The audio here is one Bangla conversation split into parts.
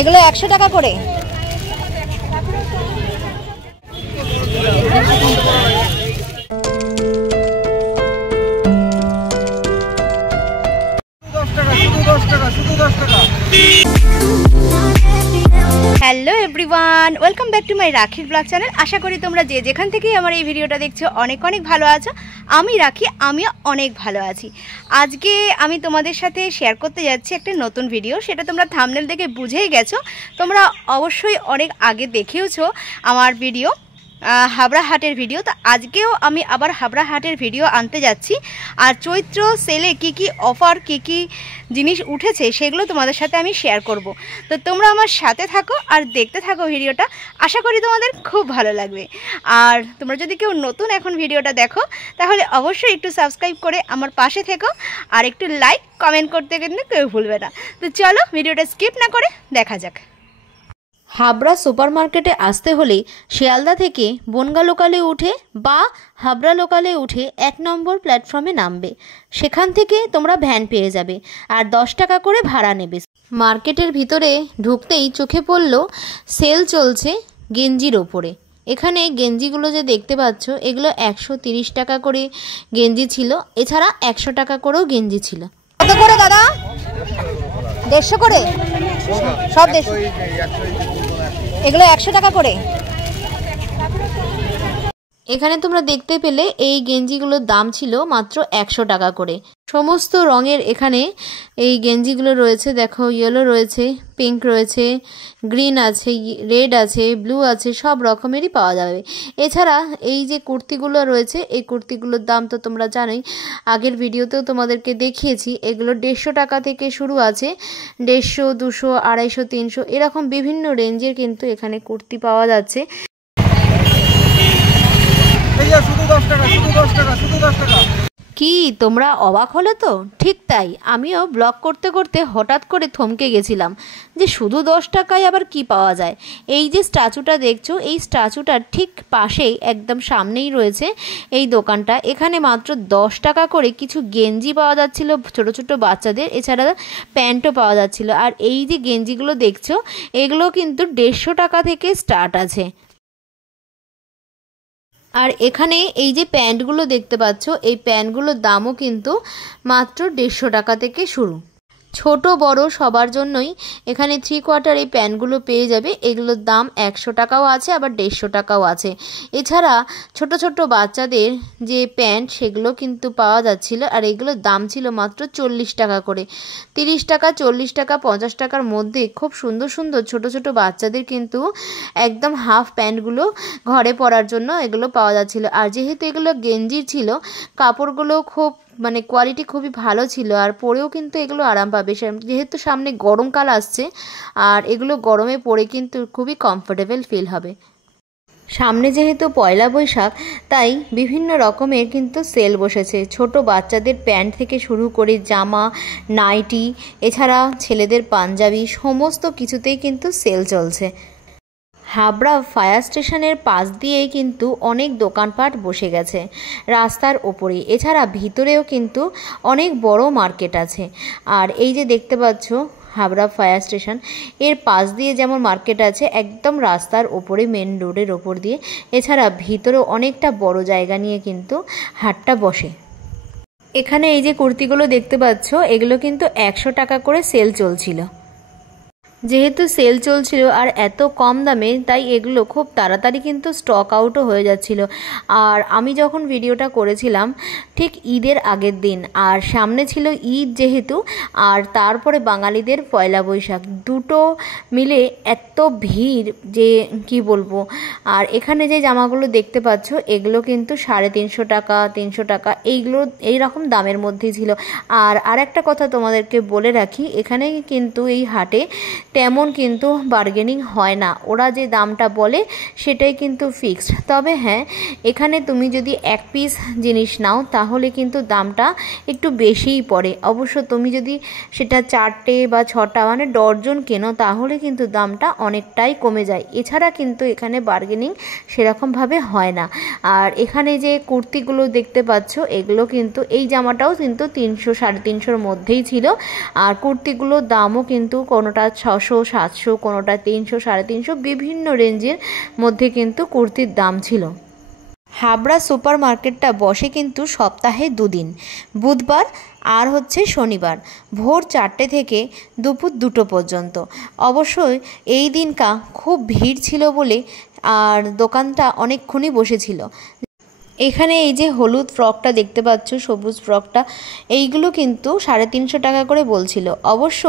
এগুলো 100 টাকা করে। Hello everyone, welcome back to my রাখির ব্লগ চ্যানেল। আশা করি তোমরা যে যেখান থেকেই আমার এই ভিডিওটা দেখছো অনেক অনেক ভালো আছো। আমি রাখি, আমিও অনেক ভালো আছি। আজকে আমি তোমাদের সাথে শেয়ার করতে যাচ্ছি একটা নতুন ভিডিও। সেটা তোমরা থাম্বনেল দেখে বুঝেই গেছো। তোমরা অবশ্যই অনেক আগে দেখেওছো আমার ভিডিও, হাবড়া হাটের ভিডিও। তো আজকেও আমি আবার হাবড়া হাটের ভিডিও আনতে যাচ্ছি। আর চৈত্র সেলে কি কি অফার, কি কি জিনিস উঠেছে সেগুলো তোমাদের সাথে আমি শেয়ার করব। তো তোমরা আমার সাথে থাকো আর দেখতে থাকো ভিডিওটা। আশা করি তোমাদের খুব ভালো লাগবে। আর তোমরা যদি কেউ নতুন এখন ভিডিওটা দেখো তাহলে অবশ্যই একটু সাবস্ক্রাইব করে আমার পাশে থেকো, আর একটু লাইক কমেন্ট করতে কিন্তু কেউ ভুলবে না। তো চলো ভিডিওটা স্কিপ না করে দেখা যাক। হাবড়া সুপার মার্কেটে আসতে হলে শিয়ালদা থেকে বনগা লোকালে উঠে বা হাবড়া লোকালে উঠে 1 নম্বর প্ল্যাটফর্মে নামবে। সেখান থেকে তোমরা ভ্যান পেয়ে যাবে আর 10 টাকা করে ভাড়া নেবে। মার্কেটের ভিতরে ঢুকতেই চোখে পড়ল সেল চলছে গেঞ্জির ওপরে। এখানে গেঞ্জিগুলো যে দেখতে পাচ্ছ এগুলো 130 টাকা করে গেঞ্জি ছিল, এছাড়া 100 টাকা করেও গেঞ্জি ছিল। কত করে দাদা? 150 করে সব 150। এগুলো 100 টাকা করে। এখানে তোমরা দেখতে পেলে এই গেঞ্জিগুলোর দাম ছিল মাত্র 100 টাকা করে। সমস্ত রঙের এখানে এই গেঞ্জিগুলো রয়েছে। দেখো, ইয়েলো রয়েছে, পিঙ্ক রয়েছে, গ্রিন আছে, রেড আছে, ব্লু আছে, সব রকমেরই পাওয়া যাবে। এছাড়া এই যে কুর্তিগুলো রয়েছে, এই কুর্তিগুলোর দাম তো তোমরা জানোই, আগের ভিডিওতেও তোমাদেরকে দেখিয়েছি। এগুলো 150 টাকা থেকে শুরু আছে, 150, 200, 250, 300 এরকম বিভিন্ন রেঞ্জের কিন্তু এখানে কুর্তি পাওয়া যাচ্ছে। কি তোমরা অবাক হলে তো? ঠিক তাই, আমিও ব্লগ করতে করতে হঠাৎ করে থমকে গেছিলাম যে শুধু 10 টাকায় আবার কি পাওয়া যায়। এই যে স্ট্যাচুটা দেখছো, এই স্ট্যাচুটার ঠিক পাশেই একদম সামনেই রয়েছে এই দোকানটা। এখানে মাত্র 10 টাকা করে কিছু গেঞ্জি পাওয়া যাচ্ছিল ছোট ছোট বাচ্চাদের, এছাড়া প্যান্টও পাওয়া যাচ্ছিল। আর এই যে গেঞ্জিগুলো দেখছো এগুলো কিন্তু 150 টাকা থেকে স্টার্ট আছে। আর এখানে এই যে প্যান্টগুলো দেখতে পাচ্ছ, এই প্যান্টগুলোর দামও কিন্তু মাত্র 150 টাকা থেকে শুরু। ছোট বড় সবার জন্যই এখানে 3/4 এই প্যান্টগুলো পেয়ে যাবে। এগুলোর দাম 100 টাকাও আছে, আবার 150 টাকাও আছে। এছাড়া ছোট ছোট বাচ্চাদের যে প্যান্ট সেগুলো কিন্তু পাওয়া যাচ্ছিল, আর এগুলোর দাম ছিল মাত্র 40 টাকা করে। 30 টাকা, 40 টাকা, 50 টাকার মধ্যে খুব সুন্দর সুন্দর ছোট ছোট বাচ্চাদের কিন্তু একদম হাফ প্যান্টগুলো ঘরে পরার জন্য এগুলো পাওয়া যাচ্ছিল। আর যেহেতু এগুলো গেঞ্জির ছিল, কাপড়গুলো খুব কোয়ালিটি খুবই ভালো ছিল, আর পরেও কিন্তু এগুলো আরাম পাবে। যেহেতু সামনে গরমকাল আসছে, আর এগুলো গরমে পরে কিন্তু খুবই কমফোর্টেবল ফিল হবে। সামনে যেহেতু পয়লা বৈশাখ, তাই বিভিন্ন রকমের কিন্তু সেল বসেছে। ছোট বাচ্চাদের প্যান্ট থেকে শুরু করে জামা, নাইটি, এছাড়া ছেলেদের পাঞ্জাবি, সমস্ত কিছুতেই কিন্তু সেল চলছে। হাবড়া ফায়ার স্টেশনের পাশ দিয়েই কিন্তু অনেক দোকানপাট বসে গেছে রাস্তার ওপরেই। এছাড়া ভিতরেও কিন্তু অনেক বড় মার্কেট আছে। আর এই যে দেখতে পাচ্ছ হাবড়া ফায়ার স্টেশন, এর পাশ দিয়ে যেমন মার্কেট আছে একদম রাস্তার ওপরে, মেন রোডের ওপর দিয়ে। এছাড়া ভিতরেও অনেকটা বড় জায়গা নিয়ে কিন্তু হাটটা বসে। এখানে এই যে কুর্তিগুলো দেখতে পাচ্ছ এগুলো কিন্তু 100 টাকা করে সেল চলছিল। যেহেতু সেল চলছিল আর এত কম দামে, তাই এগুলো খুব তাড়াতাড়ি কিন্তু স্টক আউটও হয়ে যাচ্ছিল। আর আমি যখন ভিডিওটা করেছিলাম ঠিক ঈদের আগের দিন, আর সামনে ছিল ঈদ যেহেতু, আর তারপরে বাঙালিদের পয়লা বৈশাখ, দুটো মিলে এত ভিড় যে কি বলবো। আর এখানে যে জামাগুলো দেখতে পাচ্ছ এগুলো কিন্তু 350 টাকা, 300 টাকা এইগুলো এইরকম দামের মধ্যেই ছিল। আর আরেকটা কথা তোমাদেরকে বলে রাখি, এখানে কিন্তু এই হাটে তেমন কিন্তু বার্গেনিং হয় না। ওরা যে দামটা বলে সেটাই কিন্তু ফিক্সড। তবে হ্যাঁ, এখানে তুমি যদি 1 পিস জিনিস নাও তাহলে কিন্তু দামটা একটু বেশিই পড়ে। অবশ্য তুমি যদি সেটা 4টে বা 6টা ডর্জন কেনো তাহলে কিন্তু দামটা অনেকটাই কমে যায়। এছাড়া কিন্তু এখানে বার্গেনিং সেরকমভাবে হয় না। আর এখানে যে কুর্তিগুলো দেখতে পাচ্ছ এগুলো কিন্তু, এই জামাটাও কিন্তু 300 350-র মধ্যেই ছিল। আর কুর্তিগুলোর দামও কিন্তু কোনোটা 600, 700, কোনোটা 300, 350 বিভিন্ন রেঞ্জের মধ্যে কিন্তু কুর্তির দাম ছিল। হাবড়া সুপার মার্কেটটা বসে কিন্তু সপ্তাহে 2 দিন, বুধবার আর হচ্ছে শনিবার, ভোর 4টে থেকে দুপুর 2টো পর্যন্ত। অবশ্যই এই দিনটা খুব ভিড় ছিল বলে আর দোকানটা অনেকক্ষণই বসেছিল। এখানে এই যে হলুদ ফ্রকটা দেখতে পাচ্ছ, সবুজ ফ্রকটা, এইগুলো কিন্তু 350 টাকা করে বলছিল। অবশ্য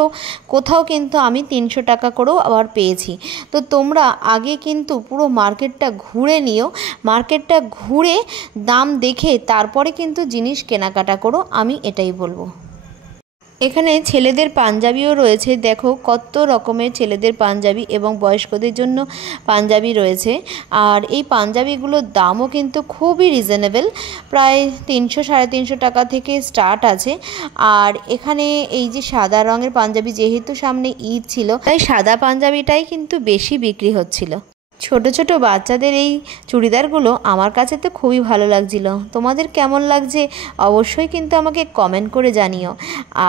কোথাও কিন্তু আমি 300 টাকা করেও আবার পেয়েছি। তো তোমরা আগে কিন্তু পুরো মার্কেটটা ঘুরে নিও, মার্কেটটা ঘুরে দাম দেখে তারপরে কিন্তু জিনিস কেনাকাটা করো, আমি এটাই বলবো। এখানে ছেলেদের পাঞ্জাবিও রয়েছে, দেখো কত রকমের ছেলেদের পাঞ্জাবি এবং বয়স্কদের জন্য পাঞ্জাবি রয়েছে। আর এই পাঞ্জাবিগুলোর দামও কিন্তু খুবই রিজনেবল, প্রায় 300, 350 টাকা থেকে স্টার্ট আছে। আর এখানে এই যে সাদা রঙের পাঞ্জাবি, যেহেতু সামনে ঈদ ছিল তাই সাদা পাঞ্জাবিটাই কিন্তু বেশি বিক্রি হচ্ছিল। ছোট ছোট বাচ্চাদের এই চুড়িদারগুলো আমার কাছে তো খুবই ভালো লাগছিল। তোমাদের কেমন লাগছে অবশ্যই কিন্তু আমাকে কমেন্ট করে জানিও।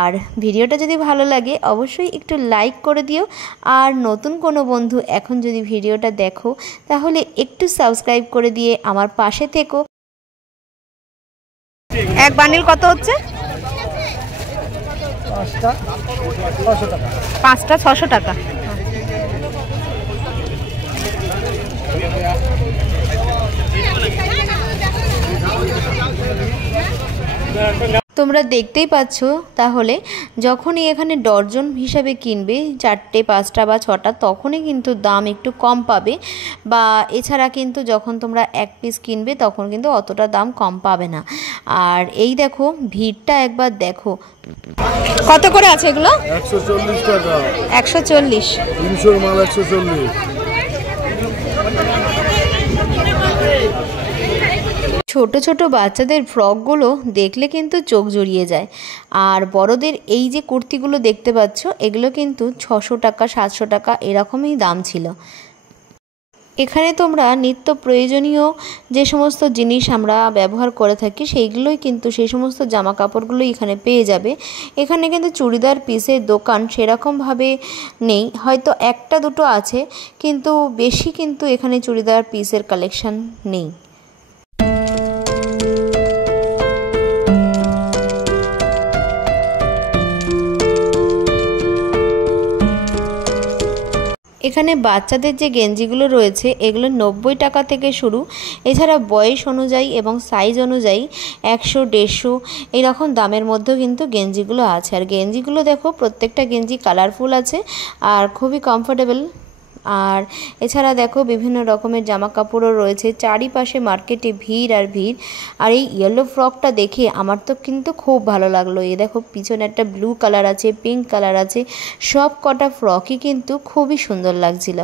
আর ভিডিওটা যদি ভালো লাগে অবশ্যই একটু লাইক করে দিও। আর নতুন কোনো বন্ধু এখন যদি ভিডিওটা দেখো তাহলে একটু সাবস্ক্রাইব করে দিয়ে আমার পাশে থেকো। এক বান্ডিল কত হচ্ছে? 5টা 600 টাকা। তোমরা দেখতেই পাচ্ছ, তাহলে যখনই এখানে ডর্জন হিসাবে কিনবে 4টে 5টা বা 6টা, তখনই কিন্তু দাম একটু কম পাবে। বা এছাড়া কিন্তু যখন তোমরা 1 পিস কিনবে তখন কিন্তু অতটা দাম কম পাবে না। আর এই দেখো ভিড়টা একবার দেখো, কত করে আছে এগুলো? 140 টাকা। 140, 300 মাল 140। ছোট ছোট বাচ্চাদের ফ্রকগুলো দেখলে কিন্তু চোখ জুড়িয়ে যায়। আর বড়দের এই যে কুর্তিগুলো দেখতে পাচ্ছ, এগুলো কিন্তু 600 টাকা 700 টাকা এরকমই দাম ছিল। এখানে তোমরা নিত্য প্রয়োজনীয় যে সমস্ত জিনিস আমরা ব্যবহার করে থাকি সেইগুলোই কিন্তু, সেই সমস্ত জামা কাপড়গুলোই এখানে পেয়ে যাবে। এখানে কিন্তু চুড়িদার পিসের দোকান সেরকমভাবে নেই, হয়তো 1টা 2টো আছে, কিন্তু বেশি কিন্তু এখানে চুড়িদার পিসের কালেকশন নেই। এখানে বাচ্চাদের যে গেঞ্জিগুলো রয়েছে এগুলো 90 টাকা থেকে শুরু। এছাড়া বয়স অনুযায়ী এবং সাইজ অনুযায়ী 100, 150 এইরকম দামের মধ্যেও কিন্তু গেঞ্জিগুলো আছে। আর গেঞ্জিগুলো দেখো প্রত্যেকটা গেঞ্জি কালারফুল আছে আর খুবই কমফোর্টেবল। আর এছাড়া দেখো বিভিন্ন রকমের জামা কাপড়ও রয়েছে, চারিপাশে মার্কেটে ভিড় আর ভিড়। আর এই ইয়েলো ফ্রকটা দেখে আমার তো কিন্তু খুব ভালো লাগলো। এই দেখো পিছনে একটা ব্লু কালার আছে, পিঙ্ক কালার আছে, সব কটা ফ্রকই কিন্তু খুবই সুন্দর লাগছিল।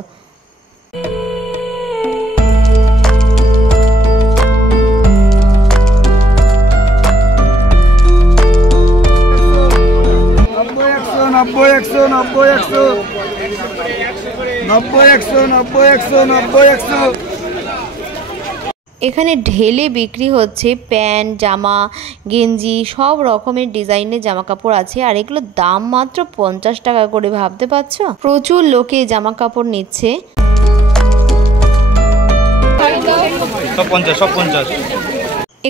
এখানে ঢেলে বিক্রি হচ্ছে প্যান্ট, জামা, গেঞ্জি, সব রকমের ডিজাইনের জামা কাপড় আছে। আর এগুলো দাম মাত্র 50 টাকা করে, ভাবতে পারছো? প্রচুর লোকে জামা কাপড় নিচ্ছে। সব 50।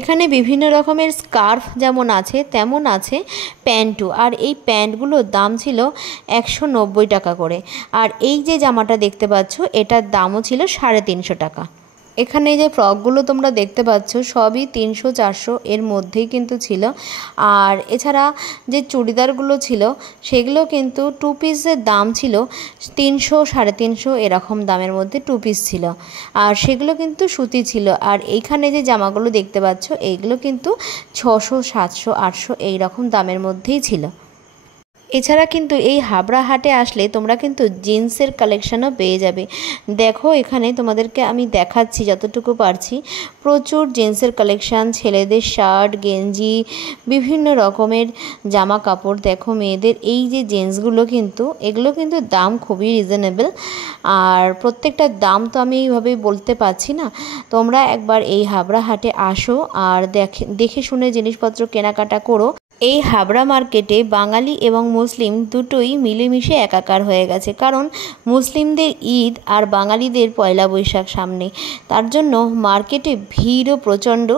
এখানে বিভিন্ন রকমের স্কার্ফ যেমন আছে তেমন আছে প্যান্টও। আর এই প্যান্টগুলোর দাম ছিল 190 টাকা করে। আর এই যে জামাটা দেখতে পাচ্ছ এটার দামও ছিল 350 টাকা। এখানে যে ফ্রকগুলো তোমরা দেখতে পাচ্ছ সবই 300, 400 এর মধ্যেই কিন্তু ছিল। আর এছাড়া যে চুড়িদারগুলো ছিল সেগুলো কিন্তু 2 পিসের দাম ছিল 300, 350 এরকম দামের মধ্যে 2 পিস ছিল। আর সেগুলো কিন্তু সুতি ছিল। আর এইখানে যে জামাগুলো দেখতে পাচ্ছ এইগুলো কিন্তু 600, 700, 800 এইরকম দামের মধ্যেই ছিল। এছাড়া কিন্তু এই হাবড়া হাটে আসলে তোমরা কিন্তু জিন্সের কালেকশানও পেয়ে যাবে। দেখো এখানে তোমাদেরকে আমি দেখাচ্ছি যতটুকু পারছি, প্রচুর জিন্সের কালেকশান, ছেলেদের শার্ট, গেঞ্জি, বিভিন্ন রকমের জামা কাপড়। দেখো মেয়েদের এই যে জিন্সগুলো কিন্তু এগুলো কিন্তু দাম খুবই রিজনেবল। আর প্রত্যেকটার দাম তো আমি এইভাবে বলতে পারছি না, তোমরা একবার এই হাবড়া হাটে আসো আর দেখে শুনে জিনিসপত্র কেনাকাটা করো। এই হাবড়া মার্কেটে বাঙালি এবং মুসলিম দুটোই মিলেমিশে একাকার হয়ে গেছে, কারণ মুসলিমদের ঈদ আর বাঙালিদের পয়লা বৈশাখ সামনে, তার জন্য মার্কেটে ভিড়ও প্রচণ্ড।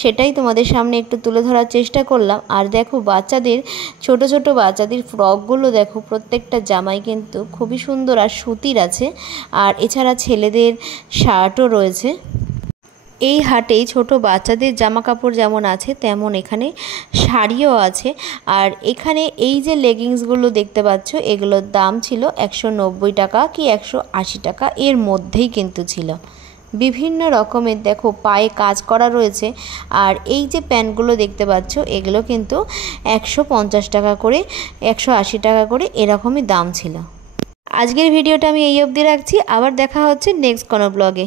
সেটাই তোমাদের সামনে একটু তুলে ধরার চেষ্টা করলাম। আর দেখো বাচ্চাদের, ছোট ছোট বাচ্চাদের ফ্রকগুলো দেখো, প্রত্যেকটা জামাই কিন্তু খুবই সুন্দর আর সুতির আছে। আর এছাড়া ছেলেদের শার্টও রয়েছে। এই হাটে ছোট বাচ্চাদের জামা কাপড় যেমন আছে তেমন এখানে শাড়িও আছে। আর এখানে এই যে লেগিংসগুলো দেখতে পাচ্ছ, এগুলোর দাম ছিল 190 টাকা কি 180 টাকা, এর মধ্যেই কিন্তু ছিল। বিভিন্ন রকমের দেখো পায়ে কাজ করা রয়েছে। আর এই যে প্যান্টগুলো দেখতে পাচ্ছ, এগুলো কিন্তু 150 টাকা করে 180 টাকা করে এরকমই দাম ছিল। আজকের ভিডিওটা আমি এই অবধি রাখছি, আবার দেখা হচ্ছে নেক্সট কোনো ব্লগে।